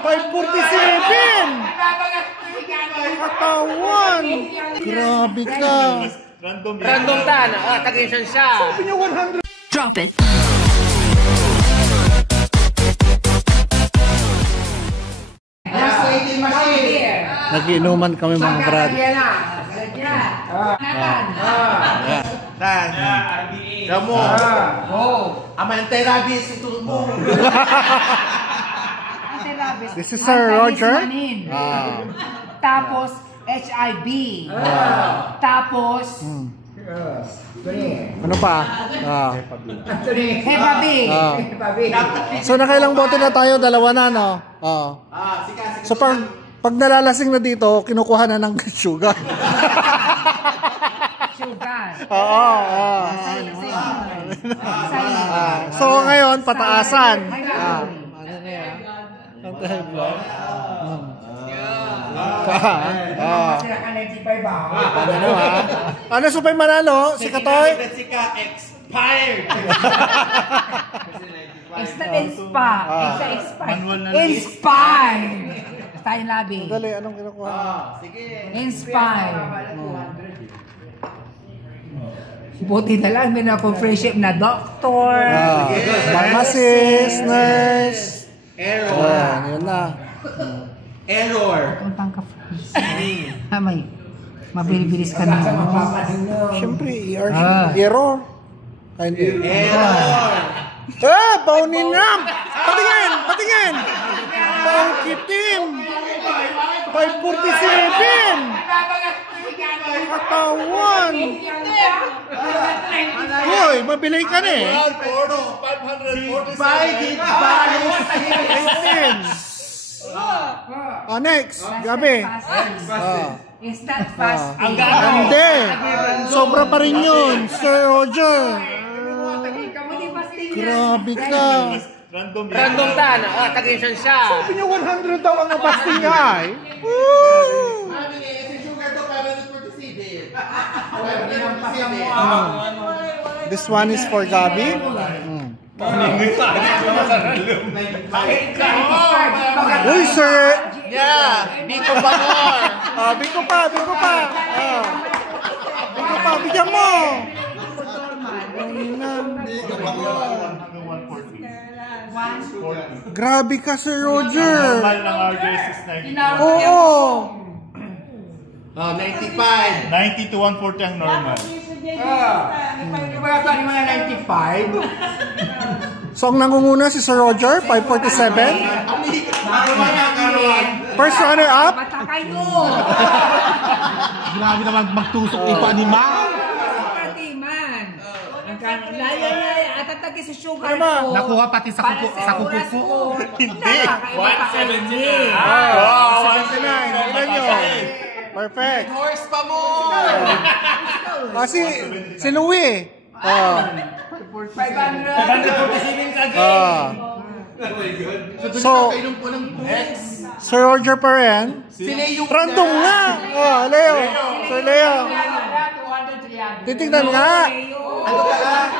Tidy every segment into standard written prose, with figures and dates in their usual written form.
547! Katawan! Grabe ka! Random tan. Tagainsan siya. Sabi niya 100. Drop it. Nagiinuman kami mga brad. Kamu. Amante rabies ito mo. This is Sir Roger. Tapos HIV. Tapos ano pa? Hepa B. So nakailang bote na tayo? Dalawa na, no? So pag nalalasing na dito, kinukuha na ng sugar. Sugar. Oo. So ngayon, pataasan. Ano supay manalo? Si Katoy? Expired. Inspire. Tayo labi. Dali, anong kinukuha? Inspire. Buti na lang, may na-friendship na doctor. Pharmacist, nurse. Error. Yun na. Error. Puntang ka first. May mabilis ka na. Siyempre, error. Hindi. Error. Pauninam! Patingin! Pangkitim! 547! Katawan! Hoy, mabilis ka na eh. 547! Next, gabi. It's not fast. Hindi. Sobra pa rin yun, Sir Roger. Grabe ka. Random tan. Tagainsan siya. Sabi niya 100 daw ang nabasting niya ay. This one is for Gabi. Uy, sir. Yeah. Biko pa more. Biko pa. Bigyan mo. Grabe ka, Sir Roger. Normal ng order is 94. Oo. 95. 90 to 140 ang normal. So, ang nangunguna si Sir Roger, 547. First runner-up. Matakay mo! Grabe naman magtusok ito animal. Laya, atatagi sa sugar ko. Nakuha pati sa kuko ko. Hindi. 170. Wow, 79. Ilan yun? Perfect. Horse pa mo. Si Louie. 500. So, Sir Roger pa rin. Random nga. Leo. Sir Leo. Titignan nga. Ano ka lang?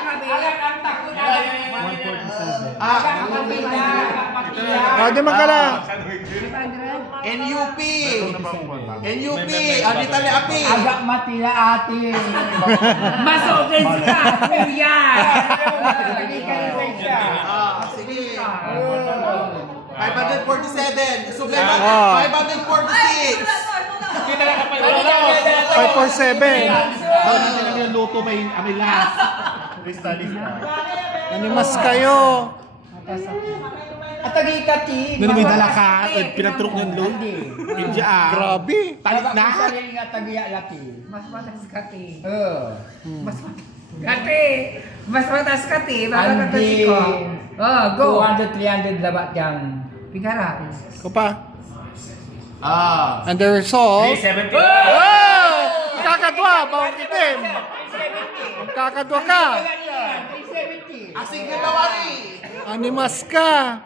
Di magkala. NUP. Anita le api. Agak mati la ati. Masuk offense ka. Kuya. Sige. 547. Sublema. 546. Kita lang kapay. 547. Bawa natin ang yung luto may last. Nanimas kayo. Atagi kati. Nung may dala ka, pinatruk niyang load. Grabe. Talit na. Atagi laki. Mas matas kati. Mas kati. Mas matas kati. Andi. Go. 200, 300 labat yang. Pigara. Ko pa. And the result. 370. Kakadwa, bawang itim. Kakadwa ka. Asing na nawari. Animas ka.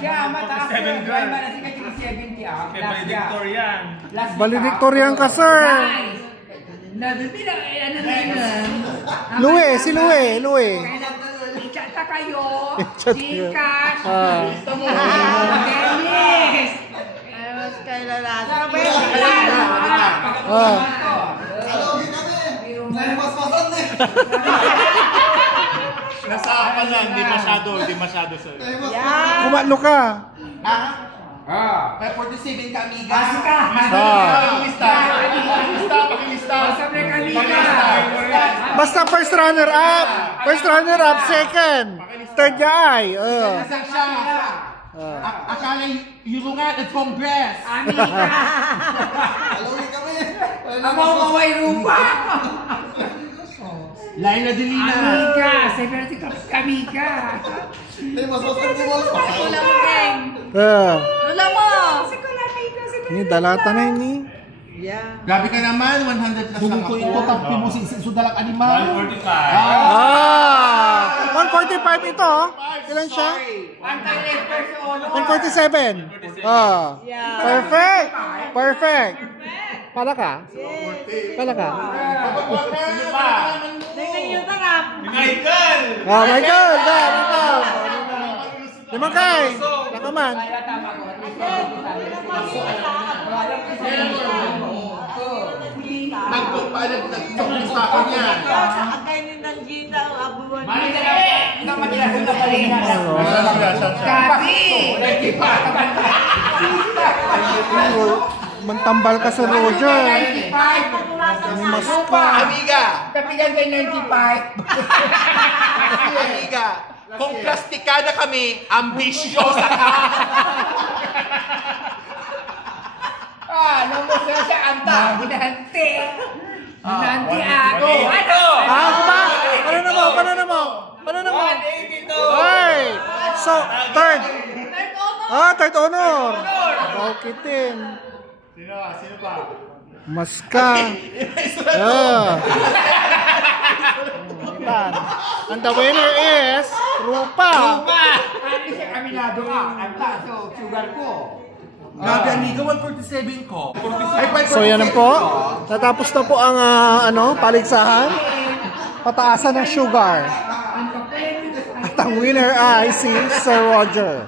Siya, mataas yun. Driver na si Kati 70 ah. Valedictorian. Valedictorian ka, sir. Louie, si Louie. Chat kayo. Chat Gcash. Ah. Deli. Oh. Nasa akin na, hindi masyado sir. Kumalo ka. May 47 ka, amiga. Pakilista. Basta first runner up. First runner up, second. Third ay. Nasaan siya? Akala yulungan at Congress. Amawaway rumpa. Lain na dilina. Amiga, seperti kamika. Wala mo! Ini dalata na ini. Grabe ka naman, 100 plus lang ako. Ito, tapos mo si sudalang animal. 145. 145 ito. Ilan siya? 147. Perfect. Perfect. Pala ka? Pala ka? Michael! Michael! Ikaw! Limang kay! Nakaman. Nagpapalagtapos ako niya. Mantambal ka sa Roger. Mas ka. Amiga! Kapigan kay 95. Amiga! Kung plastikada kami, ambisyosa ka! Nung gusto siya anta. Binanti. Binanti ako. Ba? Paano na mo? Ay! So, third. Third honor. Okay, Tim. Sino ba? Mas ka. And the winner is Rupa. Hindi siya kaminado ka. Anta. So, sugar ko. Grabe, amiga, 147 ko. So yan na po. Natapos na po ang paligsahan. Pataasan ng sugar. At ang winner ay si Sir Roger.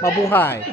Mabuhay.